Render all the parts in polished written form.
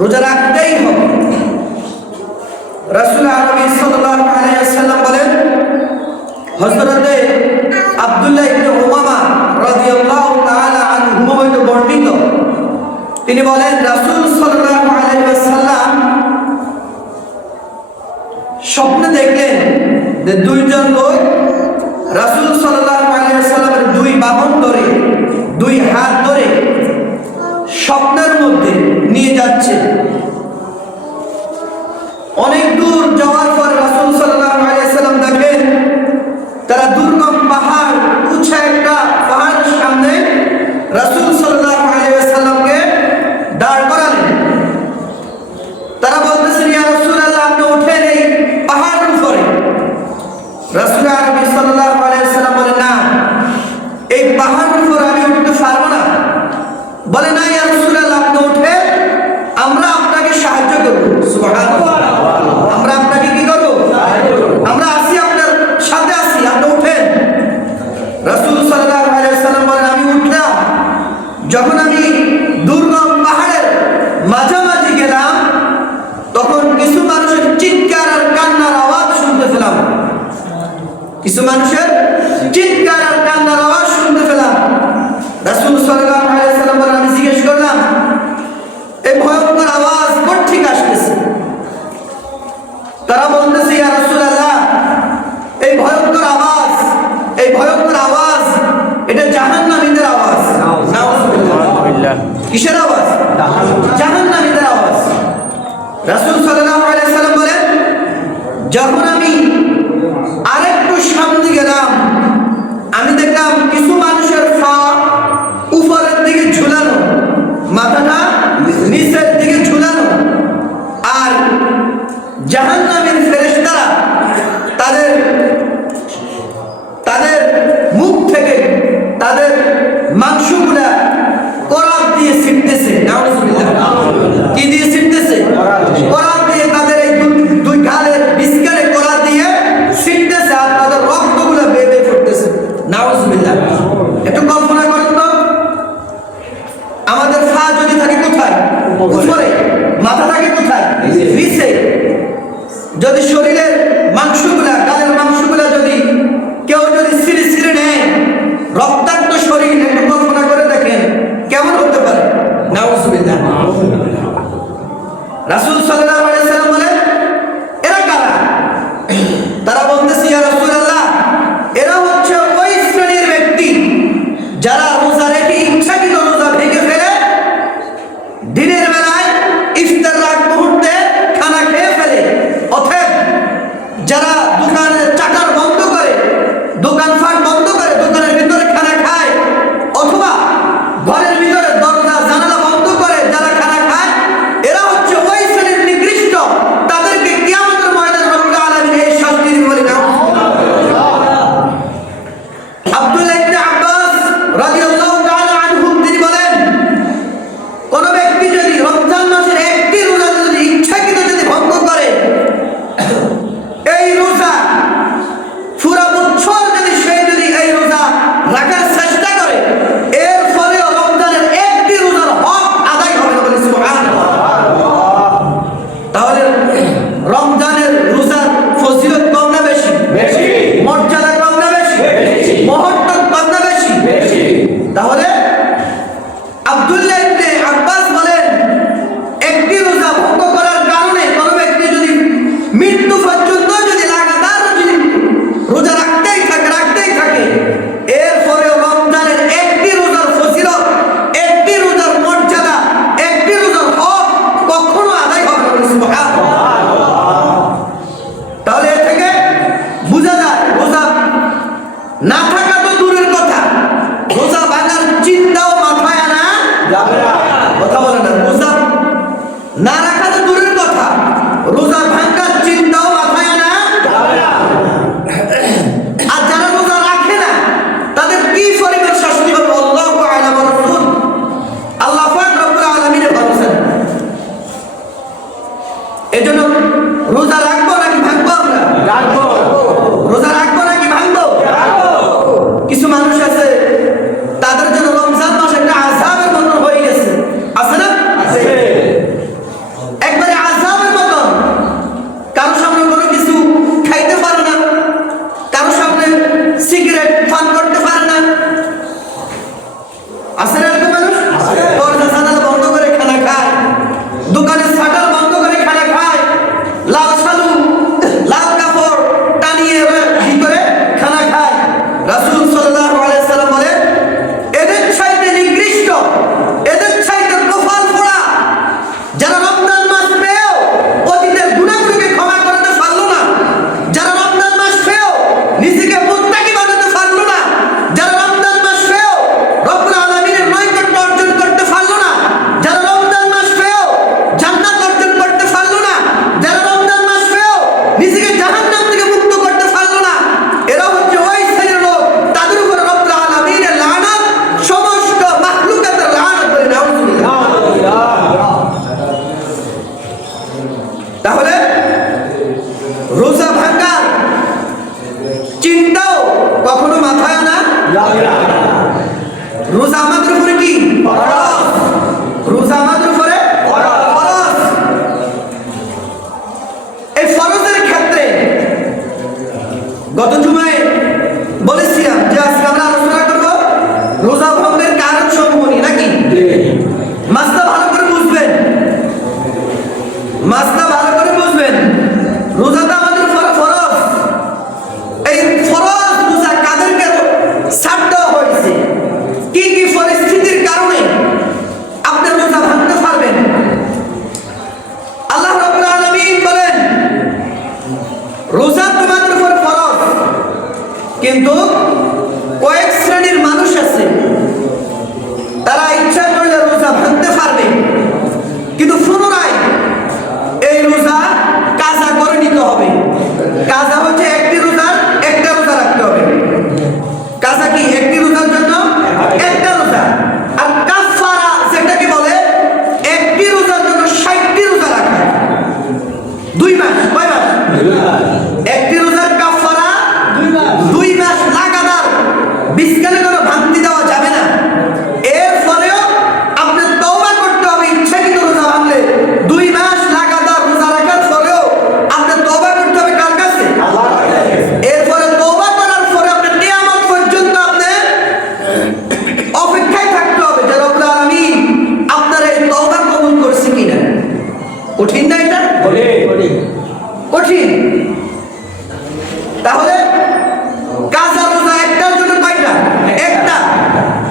রোজা রাখতেই হবে। রাসূল আরবি সাল্লাল্লাহু আলাইহি ওয়াসাল্লাম বলেন, হযরতে আব্দুল্লাহ ইবনে উমামা রাদিয়াল্লাহু তাআলা আনহু হতে বর্ণিত, তিনি বলেন রাসূল সাল্লাল্লাহু আলাইহি ওয়াসাল্লাম স্বপ্নে দেখলেন যে দুইজন লোক রাসূল সাল্লাল্লাহু আলাইহি ওয়াসাল্লামের দুই বাহন ধরে, দুই হাত ধরে স্বপ্নের মধ্যে নিয়ে যাচ্ছে। অনেক দূর যাওয়ার পর রাসূল সাল্লাল্লাহু আলাইহি ওয়াসাল্লাম দেখেন তারা দুর্গম পাহাড়, উঁচা একটা পাহাড়ের সামনে রাসূল সাল্লাল্লাহু আলাইহি ওয়াসাল্লামকে দাঁড় করালেন। তারা বলতেছেন, ইয়া রাসূলুল্লাহ, আপনি ওঠেন এই পাহাড়ের উপরে। রাসূল আরবি সাল্লাল্লাহু আলাইহি ওয়াসাল্লাম বলেন, না, এই পাহাড়ের উপরে আমি উঠতে পারবো না। বলে, না ইয়া রাসূলুল্লাহ, আপনি ওঠেন, আমরা আপনাকে সাহায্য করব। সুবহানাল্লাহ, আমরা আপনাকে কি করব? আমরা আসি, আপনার সাথে আসি, আপনি ওঠেন। রাসূল সাল্লাল্লাহু আলাইহি ওয়াসাল্লাম বলেন, আমি উঠলাম। যখন আমি দুর্গম পাহাড়ের মাঝামাঝি গেলাম, তখন কিছু মানুষের চিৎকার আর কান্নার আওয়াজ শুনতে পেলাম। কিছু মানুষের চিৎকার আর কান্নার আওয়াজ শুনতে পেলাম। রাসূল সাল্লাল্লাহু আলাইহি ওয়াসাল্লাম বলেন, আমি জিজ্ঞেস করলাম, এই ভয়ঙ্কর আওয়াজ কোথা থেকে আসতেছে? তারা বলতেছে, ইয়া রাসূলুল্লাহ, এই ভয়ঙ্কর আওয়াজ, এই ভয়ঙ্কর আওয়াজ এটা জাহান্নামীদের আওয়াজ। নাউযুবিল্লাহ। কিসের আওয়াজ? জাহান্নামীদের আওয়াজ। রাসূল সাল্লাল্লাহু আলাইহি ওয়াসাল্লাম বলেন, যখন আমি আরেকটু সামনে গেলাম, আমি দেখলাম কিছু মানুষের পা উপরের দিকে ঝুলানো, মাথাটা নিচের দিকে ঝুলানো, আর জাহান্নামের ফেরেশতারা তাদের মুখ থেকে তাদের মাংসগুলা করাত দিয়ে ছিটতেছে। নাউযুবিল্লাহ। কি দিয়ে ছিটতেছে? করাত দিয়ে, তাদের এই দুই গালের বিস্কারে করাত দিয়ে ছিটতেছে, আর তাদের রক্তগুলা বেয়ে বেয়ে ফুটতেছে। নাউযুবিল্লাহ। একটু কল্পনা করেন তো, আমাদের পা যদি থাকে কোথায়? উপরে। মাথা থাকে কোথায়? নিচে। যদি শরীরের মাংসগুলা, গালের মাংসগুলা যদি কেউ যদি ছিঁড়ে ছিঁড়ে নেয়, রক্তাক্ত শরীর, একটু কল্পনা করে দেখেন কেমন হতে পারে। নাউযুবিল্লাহ। রাসূল সাল্লাল্লাহু আলাইহি ওয়াসাল্লাম বলেন, এরা কারা? তারা বলতেছে, ইয়া রাসূলুল্লাহ, এরা হচ্ছে ওই শ্রেণীর ব্যক্তি যারা রোজা রেখে ইচ্ছাকৃত রোজা ভেঙে ফেলে, দিনের বেলায় ইফতার আগ মুহূর্তে খানা খেয়ে ফেলে। অতএব রোজা আমাদের উপরে কি ফরজ, রোজা আমাদের উপরে ফরজ। এই ফরজের ক্ষেত্রে গত জুমায় বলেছিলাম যে আজকে আমরা আলোচনা করব রোজা ভঙ্গের কারণ সমূহ নিয়ে, নাকি? মাসটা ভালো করে বুঝবেন, মাসটা ভালো করে বুঝবেন। রোজাটা আমাদের ফরজ। এই ফরজ রোজা কাদেরকে ছাড় দেওয়া হয়েছে, কি কি পরিস্থিতির কারণে আপনি রোজা ভাঙতে পারবেন। আল্লাহ রাব্বুল আলামিন বলেন রোজা তোমাদের উপর ফরজ, কিন্তু কয়েক শ্রেণীর মানুষ আছে তারা ইচ্ছা করলে রোজা ভাঙতে পারবে, কিন্তু পুনরায় এই রোজা কাজা করে নিতে হবে। কাজা হচ্ছে একটি রোজার একটা রোজা রাখতে হবে। কাজা কি? একটি রোজার জন্য একটা রোজা। আর কাফারা যেটাকে বলে একটি রোজার জন্য 60টি রোজা রাখা, 2 মাস। কয় মাস? একটি রোজার কাফারা 2 মাস লাগাতার বিস্কালে কোনো ভাঙতি দেওয়া যাবে না। এরপরেও আপনি তওবা করতে হবে। ইচ্ছাকৃত রোজা ভাঙলে 2 মাস লাগাতার রোজা রাখার পরেও আপনি তওবা করতে হবে কার কাছে? আল্লাহর কাছে। এরপরে তওবা করার পরে আপনি কিয়ামত পর্যন্ত আপনি অপেক্ষায় থাকতে হবে যে রব্বুল আলামিন আপনার এই তওবা কবুল করছে কিনা। কঠিন না এটা? কঠিন। তাহলে কাজা রোজা একটার জন্য কয়টা? একটা।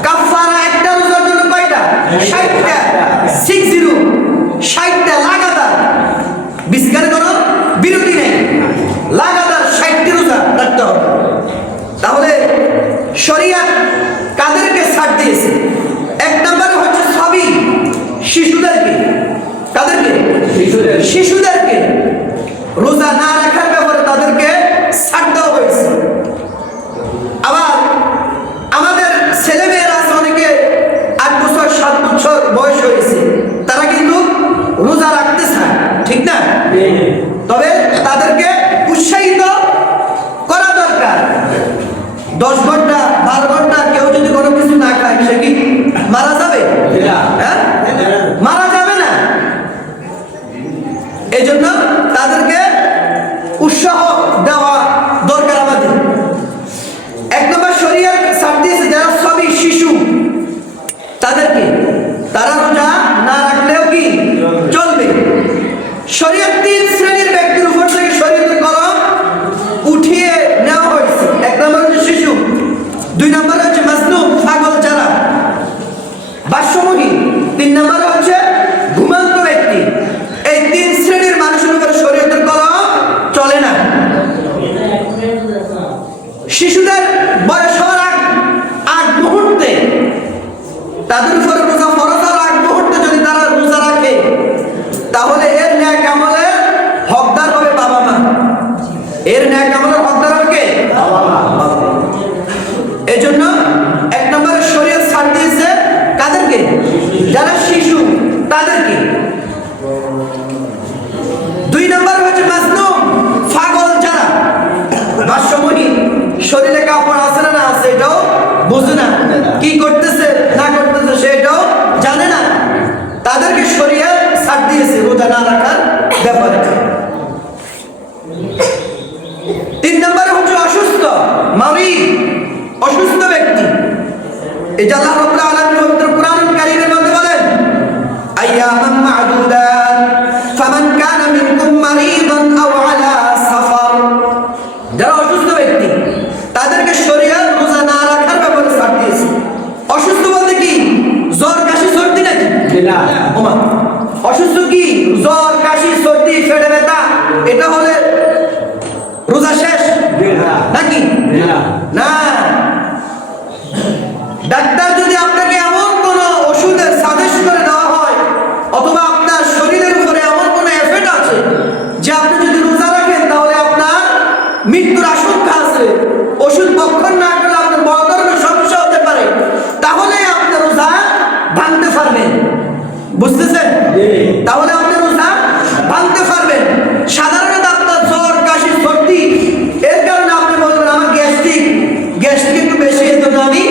কাফারা একটা রোজার জন্য কয়টা? 60টা। 60টা লাগাতার, বিস্কার কোনো বিরতি নেই, লাগাতার 60টি রোজা রাখতে হবে। তাহলে শরীয়ত কাদেরকে ছাড় দিয়েছে? এক নম্বরে হচ্ছে সবই শিশুদেরকে। কাদেরকে? শিশুদেরকে রোজা না রাখার ব্যাপারে তাদেরকে ছাড় দেওয়া হয়েছে। আবার আমাদের ছেলেমেয়েরা আছে, অনেকে 8 বছর 7 বছর বয়স হয়েছে, তারা কিন্তু রোজা রাখতে চায়, ঠিক না? তবে তাদেরকে উৎসাহিত করা দরকার। 10 ঘন্টা 12 ঘন্টা কেউ যদি কোনো কিছু না খায়, সে কি মারা যাবে? হ্যাঁ, মারা যাবে না। এই জন্য তাদেরকে উৎসাহ দেওয়া দরকার আমাদের। এক নম্বর শরীয়ত ছাড় দিয়েছে যারা সবই শিশু তাদেরকে, তারা রোজা না রাখলেও কি চলবে। শরীয়ত 3 শ্রেণীর ব্যক্তির উপর থেকে শরীয়তের কলম উঠিয়ে নেওয়া হয়েছে। এক নম্বর হচ্ছে শিশু, 2 নম্বর হচ্ছে মাজনুন পাগল যারা, বাষ্যমহীন, 3 নম্বর হচ্ছে ঘুমন্ত ব্যক্তি। এই 3 শ্রেণীর মানুষের উপর শরীয়তের কলম চলে না। শিশুদের বয়স হওয়ার আগ মুহূর্তে তাদের উপর রোজা ফরজ হওয়ার আগ মুহূর্তে যদি তারা রোজা রাখে, তাহলে এর ন্যাক আমলের হকদার হবে বাবা মা। এর ন্যাক আমলের হকদার হবে কে? বাবা মা। এই জন্য 1 নম্বরে শরীয়ত ছাড় দিয়েছে কাদেরকে? যারা শিশু তাদেরকে। 2 নম্বর হচ্ছে মাজনুন পাগল যারা, বাষ্যমহীন, শরীরে কাপড় আছে না আছে এটাও বুঝে না, কি করতেছে না করতেছে সেটাও জানে না, তাদেরকে শরীয়ত ছাড় দিয়েছে রোজা না রাখার ব্যাপারে। 3 নম্বরে হচ্ছে অসুস্থ, মারিদ, অসুস্থ ব্যক্তি। এই যে আল্লাহ রাব্বুল আলামিন পবিত্র কোরআনুল কারীমের মধ্যে বলেন আইয়ামান মা'দুদাত ফামান কানা মিনকুম মারিদান আও আলা সাফার। যারা অসুস্থ ব্যক্তি তাদেরকে শরীয়ত রোজা না রাখার ব্যাপারে ছাড় দিয়েছে। অসুস্থ বলতে কি? জ্বর কাশি সর্দি নাকি? না, ওমা অসুস্থ কি? জ্বর কাশি সর্দি পেটে ব্যথা, এটা হলে রোজা শেষ নাকি? না। ডাক্তার যদি আপনাকে এমন কোন ওষুধের সাজেস্ট করে দেওয়া হয়, অথবা আপনার শরীরের উপরে এমন কোন এফেক্ট আছে যে আপনি যদি রোজা রাখেন তাহলে আপনার মৃত্যুর আশঙ্কা আছে, ওষুধ ভক্ষণ না করলে আপনার বড় ধরনের সমস্যা হতে পারে, তাহলে আপনি রোজা ভাঙতে পারবেন। বুঝতেছেন? তাহলে আপনি রোজা ভাঙতে পারবেন। সাধারণত আপনার জ্বর কাশি সর্দি, এর কারণে আপনি বলবেন আমার গ্যাস্ট্রিক একটু বেশি, এর জন্য আমি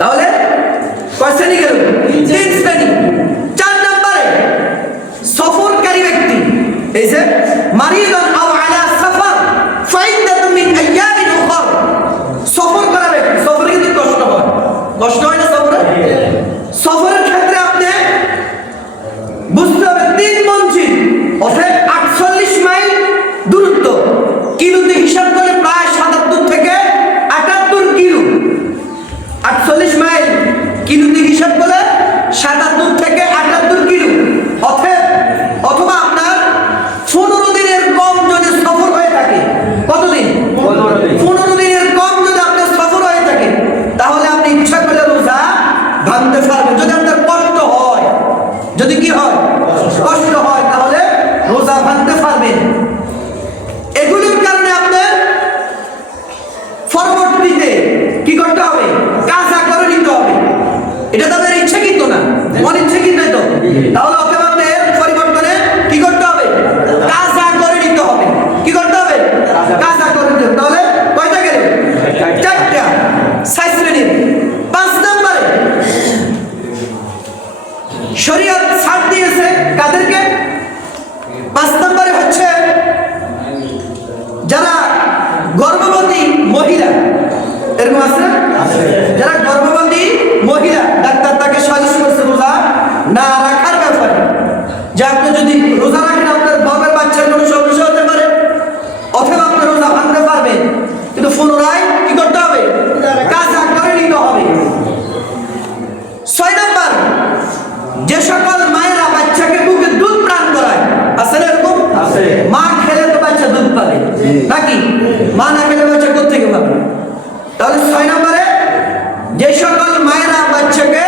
তাহলে কয় শ্রেণী গেল? 3 শ্রেণী। 4 নম্বরে সফরকারী ব্যক্তি, এই যে মারিদান আও আলা সাফার ফাইদাতুম মিন আইয়ামিন উখর, সফর করা ব্যক্তি, সফরে কিন্তু কষ্ট হয়, কষ্ট হয় না সফরে? সফরের ক্ষেত্রে আপনি বুঝতে হবে 3 মঞ্জিল অর্থাৎ 48 মাইল দূরত্ব, কিলোতে হিসাব করলে প্রায় 77 থেকে 78 কিলো। 48 মাইল কিলোতে হিসাব করলে 77 থেকে 78 কিলো, অথবা আপনার 15 দিনের কম যদি সফর হয়ে থাকে। কতদিন? 15 দিনের কম যদি আপনার সফর হয়ে থাকে, তাহলে আপনি ইচ্ছা করলে রোজা ভাঙতে পারবেন। যদি আপনার কষ্ট হয়, যদি কি হয়? কষ্ট হয়, তাহলে রোজা ভাঙতে পারবেন। এগুলোর কারণে আপনার পরবর্তীতে কি করতে হবে? কাজা করে নিতে হবে। এটা তো আপনার ইচ্ছাকৃত না, অনিচ্ছাকৃত তো। তাহলে অতএব আপনার পরিবর্তনে কি করতে হবে? কাজা করে নিতে হবে। কি করতে হবে? কাজা করে নিতে হবে। তাহলে কয়টা গেল? 4টা। 6 শ্রেণীর। 5 নম্বরে শরীয়ত ছাড় দিয়েছে কাদেরকে? 5 নম্বরে হচ্ছে যারা গর্ভবতী মহিলা, এরকম আছে না? যারা গর্ভবতী মহিলা, ডাক্তার তাকে সাজেস্ট করছে রোজা না রাখার ব্যাপারে, যে আপনি যদি রোজা রাখেন আপনার গর্ভের বাচ্চার কোনো সমস্যা হতে পারে, অথবা আপনি রোজা ভাঙতে পারবেন, কিন্তু পুনরায় কি করতে হবে? কাজা করে নিতে হবে। 6 নম্বর, যে সকল মায়েরা বাচ্চাকে বুকে দুধ পান করায়, আছে না এরকম? আছে। মা খেলে তো বাচ্চা দুধ পাবে নাকি? মা না খেলে বাচ্চা কোথেকে পাবে? তাহলে 6 নম্বরে যে সকল মায়েরা বাচ্চাকে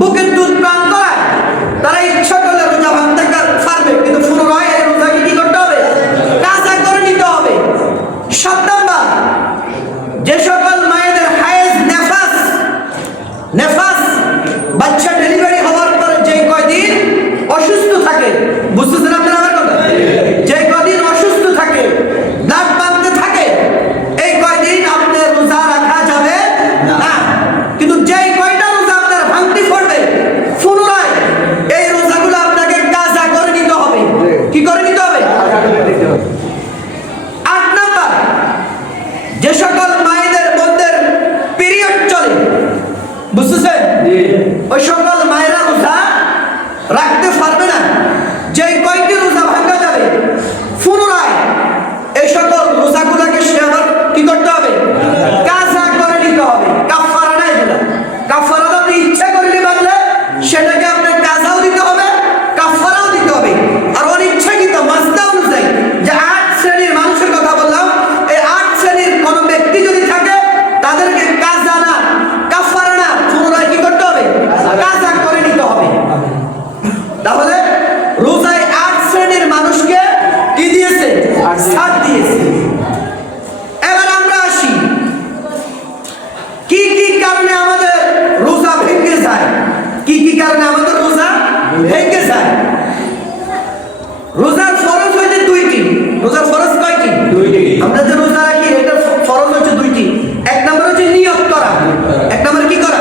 বুকে দুধ পান করায়, তারা ইচ্ছা করলে রোজা ভাঙতে পারবে, কিন্তু পুনরায় এই রোজাকে কি করতে হবে? কাজা করে নিতে হবে। 7 নম্বর, যে সকল মায়েদের হায়েজ নেফাস বাচ্চা ডেলিভারি হওয়ার পরে যে কয়দিন অসুস্থ থাকে, বুঝতেছেন আপনারা আমার কথা? যে কয়দিন অসুস্থ থাকে, ব্লাড বাঁধতে থাকে, এই কয়দিন আপনার রোজা রাখা যাবে না। কিন্তু যেই কয়টা রোজা আপনার ভাঙতে পড়বে, পুনরায় এই রোজাগুলো আপনাকে কাজা করে নিতে হবে। কি করে নিতে হবে? 8 নম্বর, যে সকল মায়েদের বোনদের পিরিয়ড চলে, বুঝতেছেন? ওই সকল মায়েরা রোজা রাখতে পারবে না। যে কয়টি রোজা ভাঙা যাবে, পুনরায় এই সকল রোজাগুলোকে সে আবার কি করতে হবে? কাজা করে নিতে হবে। কাফারা না, এগুলা কাফারা আপনি ইচ্ছা করলে ভাঙলে সেটাকে আপনার কাজাও দিতে হবে, কাফারাও দিতে হবে। আর অনিচ্ছাকৃত মাসলা অনুযায়ী যে 8 শ্রেণীর মানুষের কথা বললাম, এই 8 শ্রেণীর কোন ব্যক্তি যদি থাকে, তাদেরকে কাজা না, কাফারা না, পুনরায় কি করতে হবে? কাজা করে নিতে হবে। তাহলে রোজায় 8 শ্রেণীর মানুষকে কি দিয়েছে? ছাড় দিয়েছে। এবার আমরা আসি, কি কি কারণে আমাদের রোজা ভেঙে যায়? কি কি কারণে আমাদের রোজা ভেঙে যায়? রোজার ফরজ হচ্ছে 2টি। রোজার ফরজ কয়টি? 2টি। আমরা যে রোজা রাখি, এটা ফরজ হচ্ছে 2টি। 1 নম্বর হচ্ছে নিয়ত করা। 1 নম্বর কি করা?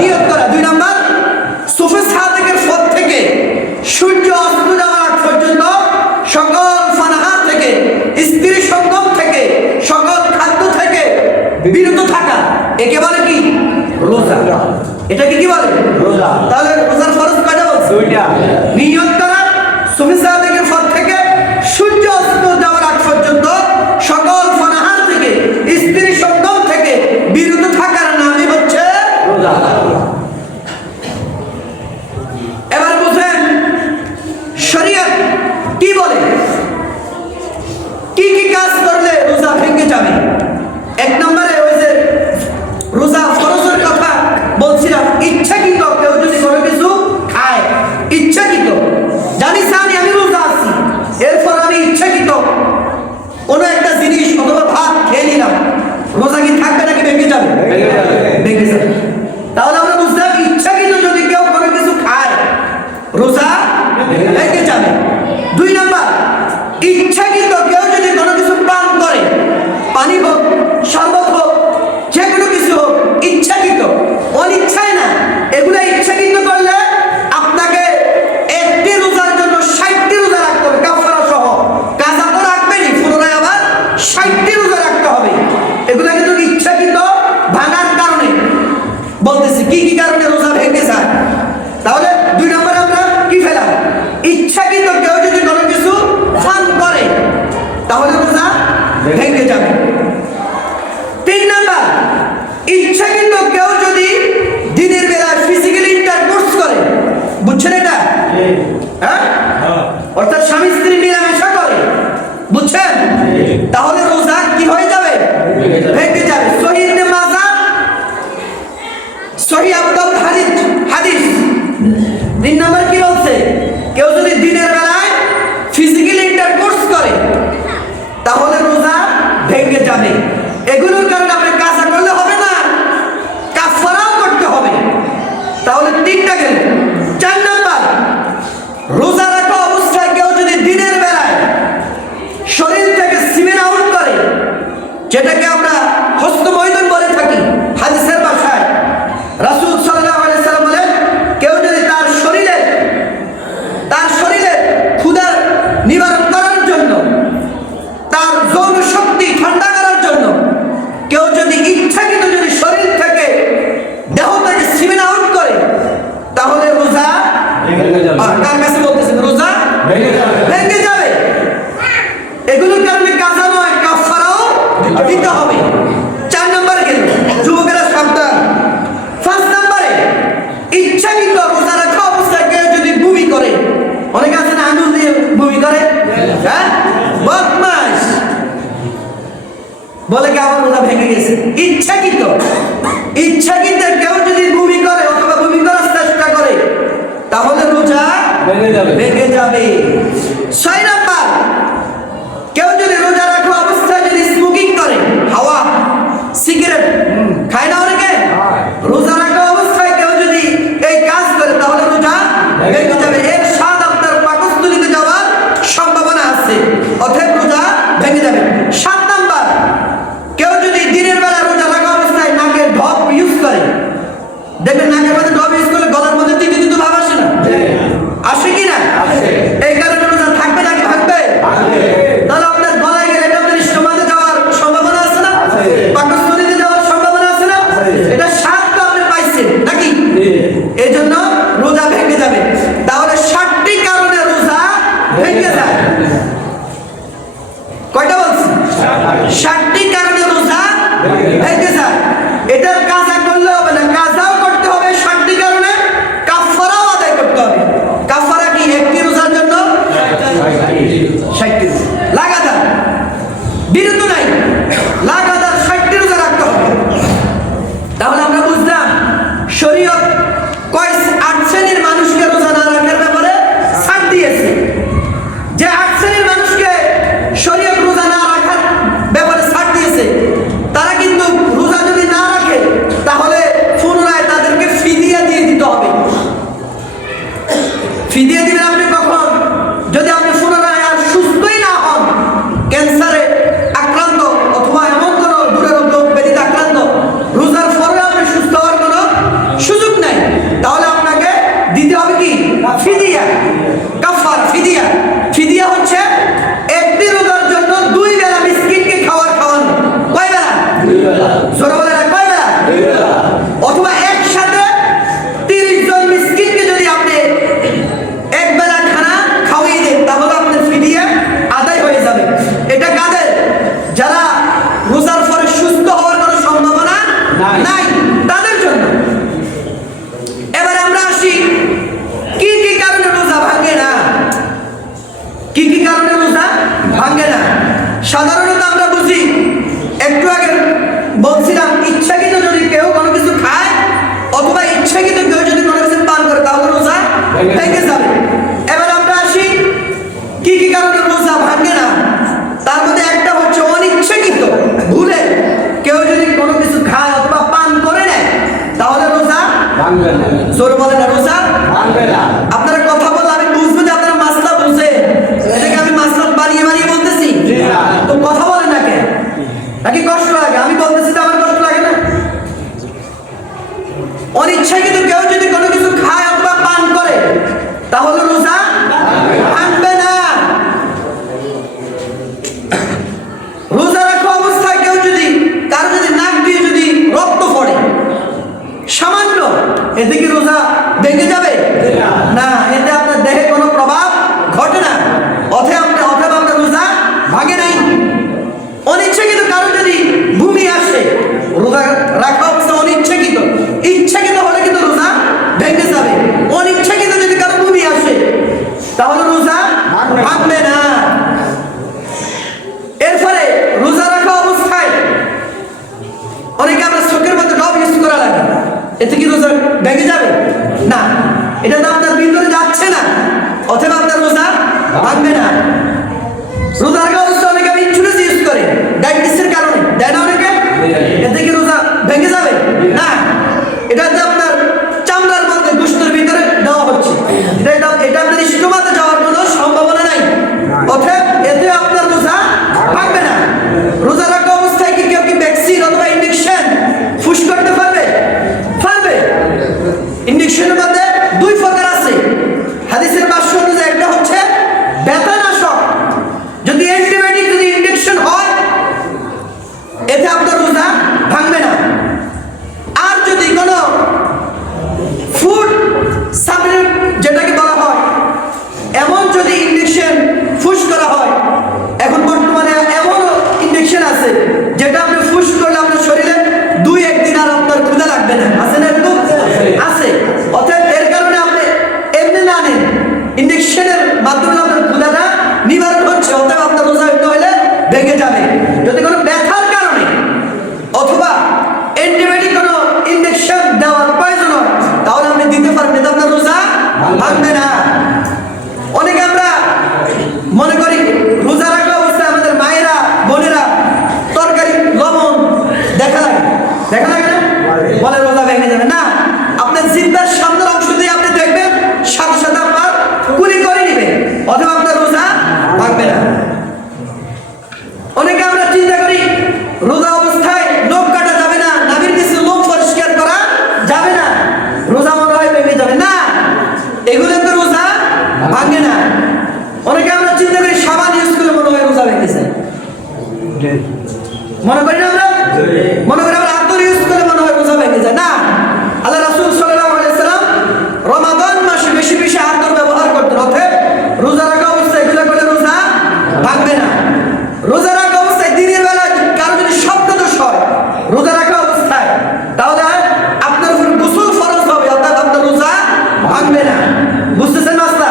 নিয়ত করা। 2 নম্বর সুফে সাদেকের পর থেকে সূর্য অস্ত যাওয়ার আগ পর্যন্ত সকল ফানাহার থেকে, স্ত্রী সঙ্গম থেকে, সকল খাদ্য থেকে বিরত থাকা, একে বলে কি? রোজা। এটাকে কি বলে? রোজা। তাহলে রোজার ফরজ কয়টা বলছে? 2টা। নিয়ত করা, সুফে সাদেকের পর থেকে সূর্য অস্ত যাওয়ার আগ পর্যন্ত সকল ফানাহার থেকে, স্ত্রী সঙ্গম থেকে বিরত থাকার নামই হচ্ছে রোজা। এবার বুঝেন শরীয়ত কি বলে, কি কি কাজ করলে রোজা ভেঙে যাবে। 1 নম্বরে ওই যে রোজা ফরজের কথা বলছিলাম, ইচ্ছাকৃত কেউ যদি কোনো কিছু খায়, ইচ্ছাকৃত, জানি আমি রোজা আছি, এরপর আমি ইচ্ছাকৃত কোনো একটা জিনিস অথবা ভাত খেয়ে নিলাম, রোজা কি থাকবে নাকি ভেঙে যাবে? ভেঙে যাবে। তাহলে বলতেছি কি কি কারণে রোজা ভেঙে যায়। তাহলে 2 নম্বরে আমরা কি ফেলাম? ইচ্ছাকৃত কেউ যদি কোনো কিছু ফান করে তাহলে রোজা ভেঙে যাবে। 3 নাম্বার, ইচ্ছাকৃত কেউ যদি দিনের বেলা ফিজিক্যালি ইন্টারকোর্স করে, বুঝছেন এটা? হ্যাঁ, অর্থাৎ স্বামী স্ত্রী মেলামেশা করে, বুঝছেন? তাহলে রোজা কি হয়ে যাবে? ভেঙে যাবে। সহিহ ইবনে মাজাহ, সহিহ আবু দাউদ হাদিস 3 নম্বর কি বলছে? কেউ যদি দিনের বেলায় ফিজিক্যালি ইন্টারকোর্স করে তাহলে রোজা ভেঙে যাবে। এগুলোর কারণে আপনি কাজা করলে হবে না, কাফারাও করতে হবে। তাহলে 3টা গেল। 4 নাম্বার, রোজা রাখা অবস্থায় কেউ যদি দিনের বেলায় শরীর থেকে সিমেন আউট করে, যেটাকে আমরা হস্তমৈথুন বলে থাকি হাদিসের ভাষায়, রাসূল সাল্লাল্লাহু আলাইহি সাল্লাম বলেন কেউ যদি তার শরীরে ক্ষুধা নিবারণ করার জন্য, তার যৌন শক্তি ঠান্ডা করার জন্য কেউ যদি ইচ্ছাকৃত যদি শরীর থেকে দেহ থেকে সিমেন আউট করে তাহলে রোজা কার কাছে বলতেছেন? রোজা ভেঙে যাবে। এগুলোর কারণে কাজা নয়, কাফারাও দিতে হবে। 4 নম্বরে গেল, যুবকেরা সাবধান। 5 নম্বরে, ইচ্ছাকৃত রোজা রাখা অবস্থায় কেউ যদি বমি করে, অনেকে আছে না আঙুল দিয়ে বমি করে, হ্যাঁ, বদমাশ, বলে কি আমার রোজা ভেঙে গেছে। ইচ্ছাকৃত কেউ যদি বমি করে অথবা বমি করার চেষ্টা করে তাহলে রোজা ভেঙে যাবে। 6 নাম্বার, কেউ যদি রোজা রাখা অবস্থায় যদি স্মোকিং করে, হাওয়া সিগারেট খায় না অনেকে, রোজা রাখা অবস্থায় কেউ যদি এই কাজ করে তাহলে রোজা ভেঙে যাবে। এর স্বাদ আপনার পাকস্থলীতে যাওয়ার সম্ভাবনা আছে, অতএব রোজা ভেঙে যাবে। 7 নাম্বার, কেউ যদি দিনের বেলা রোজা রাখা অবস্থায় নাকে ঢপ ইউজ করে, দেখবেন নাকের মধ্যে ঢপ ইউজ করলে গলার মধ্যে তিতো ভাব আসে না? আসে কি না? এই কারণে রোজা থাকবে নাকি ভাঙবে? তাহলে আপনার গলায় গেলে এটা আপনার স্টোমাকে যাওয়ার সম্ভাবনা আছে না? পাকস্থলীতে যাওয়ার সম্ভাবনা আছে না? এটা স্বাদ তো আপনি পাইছেন নাকি? এই জন্য রোজা ভেঙে যাবে। তাহলে 7টি কারণে রোজা ভেঙে যায়। কয়টা বলছি? 7টি কারণে রোজা ভেঙে যায়। এটার কাজা করলে হবে না, কাজাও করতে হবে 7টি কারণে, কাফারাও আদায় করতে হবে। কাফারা কি? একটি রোজার জন্য 60টি লাগাতার, বিরত নাই, লাগাতার 60টি রোজা রাখতে হবে। তাহলে আমরা বুঝলাম শরীয়ত 8 শ্রেণীর মানুষকে রোজা না রাখার ব্যাপারে ছাড় দিয়েছে। যে 8 শ্রেণীর মানুষকে শরীয়ত রোজা না রাখার ব্যাপারে ছাড় দিয়েছে, তারা কিন্তু রোজা যদি না রাখে তাহলে পুনরায় তাদেরকে ফিদিয়া দিয়ে দিতে হবে। ফিদিয়া দিবেন আপনি কখন? যদি আপনি পুনরায় আর সুস্থই না হন, ক্যান্সারে আক্রান্ত অথবা এমন কোনো দূরের রোগ ব্যাধিতে আক্রান্ত, রোজার পরে আপনি সুস্থ হওয়ার কোনো সুযোগ নাই, তাহলে আপনাকে দিতে হবে কি? ফিদিয়া, কাফারা। ফিদিয়া হচ্ছে একটি রোজার জন্য 2 বেলা মিসকিনকে খাওয়ানো। কয় বেলা? 2 বেলা। জোরে বলে না, কয় বেলা? 2 বেলা। অথবা একসাথে 30 জন মিসকিনকে যদি আপনি এক বেলা খানা খাওয়িয়ে দেন তাহলে আপনার ফিদিয়া আদায় হয়ে যাবে। এটা কাদের? যারা রোজার পরে সুস্থ হওয়ার কোনো সম্ভাবনা নাই, তাদের জন্য। এবারে আমরা আসি কি কি কারণে রোজা ভাঙে না। কি কি কারণে রোজা ভাঙে না? সাধারণত আমরা বুঝি, একটু আগে বলছিলাম, ইচ্ছাকৃত যদি কেউ কোনো কিছু খায় অথবা ইচ্ছাকৃত কেউ যদি কোনো কিছু পান করে তাহলে রোজা ভেঙে যাবে। এবার আমরা আসি কি কি কারণে রোজা ভাঙে না। তার মধ্যে একটা হচ্ছে অনিচ্ছাকৃত, ভুলে কেউ যদি কোনো কিছু খায় অথবা পান করে নেয় তাহলে রোজা ভাঙবে না। জোর বলে না, রোজা ভাঙবে না। আপনারা কথা বলে আমি বুঝবো যে আপনারা মাসলা বুঝে, এটাকে আমি মাসলা বানিয়ে বলতেছি তো কথা বলে না কেন? নাকি কষ্ট লাগে? আমি বলতেছি তো আমার কষ্ট লাগে না? অনিচ্ছাকৃত কেউ যদি কোনো কিছু খায় অথবা পান করে তাহলে রোজা ভাঙবে না। রোজা রাখা অবস্থায় কেউ যদি, কারো যদি নাক দিয়ে যদি রক্ত পড়ে, সামান্য এতে কি রোজা ভেঙে যাবে? না, এতে আপনার দেহে কোনো প্রভাব ঘটে না, অথবা আপনার রোজা ভাঙে নাই। অনিচ্ছাকৃত কারো যদি ভূমি আসে, রোজা রাখা অবস্থা অনিচ্ছাকৃত, ইচ্ছাকৃত হলে কিন্তু রোজা ভেঙে যাবে। অনিচ্ছাকৃত যদি কারো ভূমি আসে তাহলে রোজা ভাঙবে না। এরপরে রোজা রাখা অবস্থায় অনেকে আমরা চোখের মধ্যে ডব ইউজ করা লাগে, এতে কি রোজা ভেঙে যাবে? না, এটা তো আপনার ভিতরে যাচ্ছে না, অথবা আপনার রোজা ভাঙবে না। রোজা রাখা অবস্থায় অনেকে ইন্স্যুরেন্স ইউজ করে ডায়াবেটিসের কারণে, দেয় না অনেকে, এতে কি রোজা ভেঙে যাবে? না, এটা তো আপনার চামড়ার মধ্যে গোশতের ভিতরে দেওয়া হচ্ছে, এটা আপনার স্টোমাতে যাওয়ার কোনো সম্ভাবনা নাই, অথবা এতে আপনার রোজা ভাঙবে না। রোজা রাখা অবস্থায় কি কেউ কি ভ্যাকসিন অথবা ইনজেকশন ফুস করতে পারবে? পারবে। ইনজেকশনের মধ্যে দুই প্রকার আছে হাদিসের ভাষ্য অনুযায়ী। একটা হচ্ছে ব্যথানাশক, যদি অ্যান্টিবায়োটিক যদি ইনজেকশন হয় এতে আপনার রোজা ভাঙবে না। আর যদি কোনো ফুড সাপ্লিমেন্ট যেটাকে বলা হয়, এমন যদি ইনজেকশন ফুস করা হয়, এখন বর্তমানে এমন ইনজেকশন আছে যেটা আপনি ফুস করলে আপনার শরীরে 2-1 দিন আর আপনার ক্ষুধা লাগবে না, আছে না? এরকম আছে। অতএব এর কারণে আপনি এমনি না নেন, ইনজেকশনের মাধ্যমে আপনার ক্ষুধাটা নিবারণ হচ্ছে, অতএব আপনার রোজা একটু হলে ভেঙে যাবে। যদি কোনো ব্যথার কারণে অথবা অ্যান্টিবায়োটিক কোনো ইনজেকশন দেওয়ার প্রয়োজন হয় তাহলে আপনি দিতে পারবেন, আপনার রোজা ভাঙবে না। অনেকে আমরা মনে করি রোজা রাখা অবস্থায় আমাদের মায়েরা বোনেরা তরকারি লবণ দেখা লাগে না, বলে রোজা ভেঙে যাবে না। আপনার জিহ্বার সামনের অংশ দিয়ে আপনি দেখবেন সাথে সাথে আপনার কুলি করে নিবে, অথবা আপনার রোজা ভাঙবে না। অনেকে আমরা চিন্তা করি রোজা অবস্থায় নখ কাটা যাবে না, নাভির নিচে লোম পরিষ্কার করা যাবে না, রোজা মনে হয় ভেঙে যাবে না। এগুলো তো রোজা ভাঙে না। অনেকে আমরা চিন্তা করি সাবান ইউজ করলে মনে হয় রোজা ভেঙে যায়, মনে করি না আমরা? মনে করি আমরা আতর ইউজ করলে মনে হয় রোজা ভেঙে যায় না। আল্লাহ রাসূল সাল্লাল্লাহু আলাইহি সাল্লাম রমাদান মাসে বেশি বেশি আতর ব্যবহার করতেন, অতএব রোজা রাখা অবস্থায় এগুলো করলে রোজা ভাঙবে না। রোজা রাখা অবস্থায় দিনের বেলা কারো যদি স্বপ্নদোষ হয় রোজা রাখা অবস্থায়, তাহলে আপনার উপর গোসল ফরজ হবে, অর্থাৎ আপনার রোজা ভাঙবে না। বুঝতেছেন মাসলা?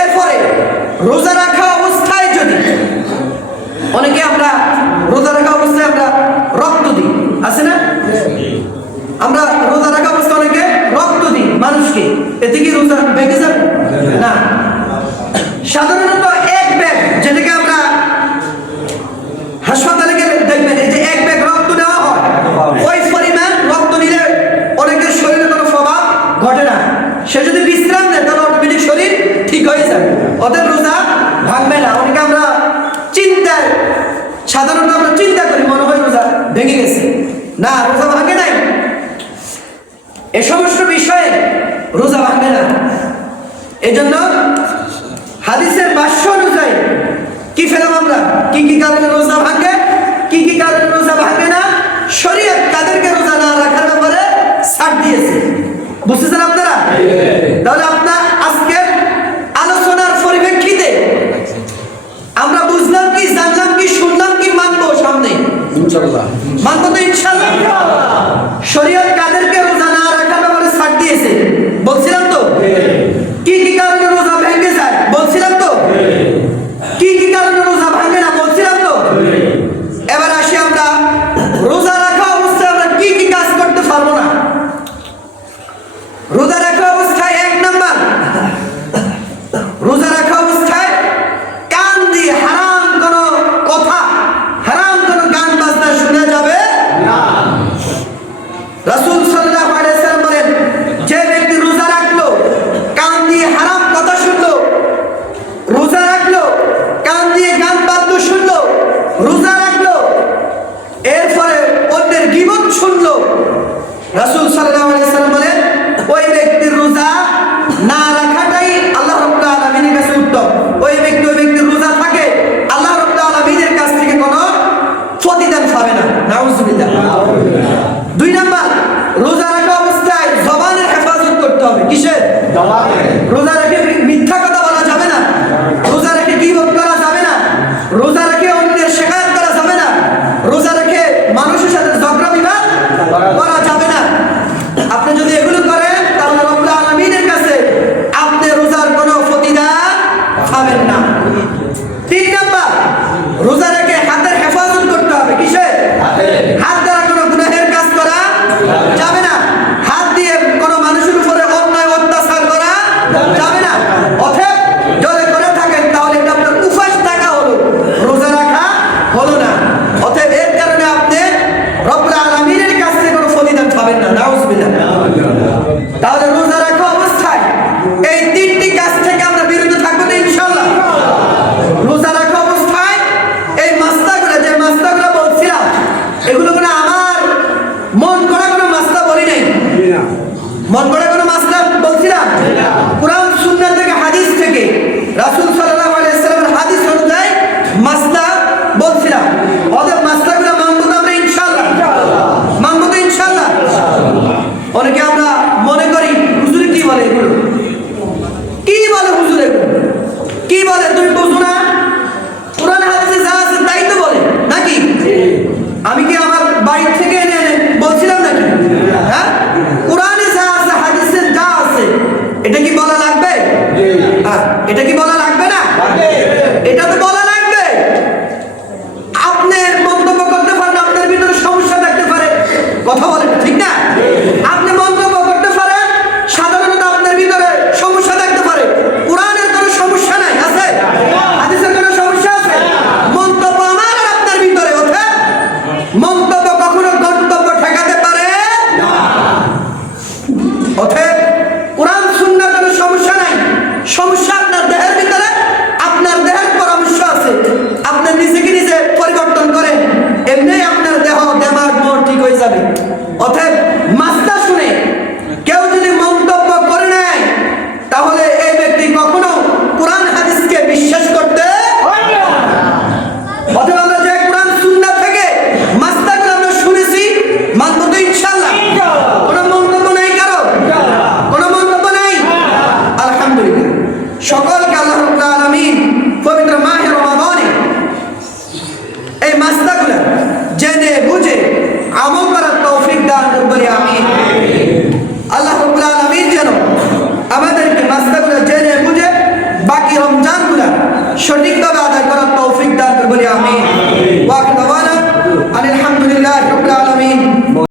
এরপরে রোজা রাখা অবস্থায় যদি অনেকে আমরা রোজা রাখা অবস্থায় আমরা রক্ত দিই, আছে না? আমরা রোজা রাখা অবস্থায় অনেকে রক্ত দিই মানুষকে, এতে কি রোজা ভেঙে যাবে? না। সাধারণত এক ব্যাগ, যেটাকে আমরা হাসপাতালে গেলে দেখবেন এই যে এক ব্যাগ রক্ত নেওয়া হয়, ওই পরিমাণ রক্ত নিলে অনেকের শরীরে কোনো প্রভাব ঘটে না। সে যদি বিশ্রাম নেয় তাহলে অটোমেটিক শরীর ঠিক হয়ে যাবে, অতএব রোজা ভাঙবে না। অনেকে আমরা সাধারণত আমরা চিন্তা করি মনে হয় রোজা ভেঙে গেছে, না, রোজা ভাঙে নাই। এ সমস্ত বিষয়ে রোজা ভাঙে না। এই জন্য হাদিসের ভাষ্য অনুযায়ী কি ফেলাম আমরা, কি কি কারণে রোজা ভাঙে, কি কি কারণে রোজা ভাঙে না, শরীয়ত কাদেরকে রোজা না রাখার ব্যাপারে ছাড় দিয়েছে। বুঝতেছেন আপনারা? তাহলে আপনার আজকের আলোচনার পরিপ্রেক্ষিতে আমরা বুঝলাম কি, জানলাম কি, শুনলাম কি, মানবো সামনে ইনশাআল্লাহ, মানবো তো ইনশাআল্লাহ। শরীয়ত কাদেরকে রোজা না রাখার ব্যাপারে ছাড় দিয়েছে বলছিলাম তো। কি কি কারণে রোজা ভেঙে যায় বলছিলাম তো। কি কি কারণে রোজা ভাঙে না বলছিলাম তো। এবার আসি আমরা রোজা রাখা অবস্থায় আমরা কি কি কাজ করতে পারবো না। রোজা রাখা অবস্থায় 1 নাম্বার, রোজা রাখা অবস্থায় কান দিয়ে হারাম কোনো কথা, হারাম কোনো গান বাজনা শোনা যাবে না। রাসূল করতে হবে। কিসের? রোজা রেখে মিথ্যা কথা বলা যাবে না, রোজা রেখে গীবত করা যাবে না, রোজা রেখে অন্যের শিকায়ত করা যাবে না, রোজা রেখে মানুষের সাথে ঝগড়া বিবাদ করা যাবে না। আপনি যদি এগুলো করেন তাহলে রব্বুল আলামিনের কাছে আপনি রোজার কোনো প্রতিদান পাবেন না। 3 নাম্বার, রোজা রেখে হাতের হেফাজত করতে হবে। কিসের? হাত দ্বারা কোনো গুনাহের কাজ করা যাবে না, হাত দিয়ে কোনো মানুষের উপরে অন্যায় অত্যাচার করা যাবে না। অতএব যদি করে থাকেন তাহলে এটা আপনার উপাস থাকা হলো, রোজা রাখা হলো না। অতএব এর কারণে আপনি রব্বুল আলামিনের কাছ থেকে কোনো প্রতিদান পাবেন না। নাউজুবিল্লাহ। তাহলে রোজা রাখা অবস্থায় এই 3টি কাজ থেকে আমরা বিরত থাকবো না ইনশাআল্লাহ। রোজা রাখা অবস্থায় এই মাসলাগুলো, যে মাসলাগুলো বলছিলাম, এগুলো কোনো আমার মন করা কোনো মাসলা বলি নাই, মন করা কোনো মাসলা বলছিলাম, কুরআন সুন্নাহ থেকে, হাদিস থেকে, রাসূল সাল্লাল্লাহু আলাইহি ওয়াসাল্লামের হাদিস অনুযায়ী মাসলা বলছিলাম। ওদের মাসলাগুলো মানবো তো আমরা ইনশাআল্লাহ, মানবো তো ইনশাআল্লাহ। অনেকে আমরা মনে করি হুজুর কি বলে, এগুলো কি বলে, হুজুর এগুলো কি বলে, তুমি বুঝো না? কোরআন হাদিসে যা আছে তাই তো বলে নাকি? আমি কি আমার বাড়ি থেকে এনে এনে বলছিলাম নাকি? হ্যাঁ, কোরআনে যা আছে, হাদিসে যা আছে, এটা কি বলা লাগবে? হ্যাঁ, এটা কি বলা লাগবে না? এটা তো বলা লাগবে। আপনি মন্তব্য করতে পারেন, আপনার ভিতরে সমস্যা থাকতে পারে, কথা বলেন ঠিক না? আপনি মন্তব্য করতে পারেন, সাধারণত আপনার ভিতরে সমস্যা থাকতে পারে। কোরআনের কোনো সমস্যা নাই, আছে? হাদিসের কোনো সমস্যা আছে? মন্তব্য আমার আর আপনার ভিতরে, ওঠে মন্তব্য কখনো গন্তব্য ঠেকাতে পারে না। ওঠে কোরআন সুন্নাহর কোনো সমস্যা নাই, সমস্যা আপনার দেহের ভিতরে, আপনার দেহের পরামর্শ আছে। আপনার নিজেকে নিজে পরিবর্তন করেন, এমনি আপনার দেহ, দেমাগ, মন ঠিক হয়ে যাবে। অতএব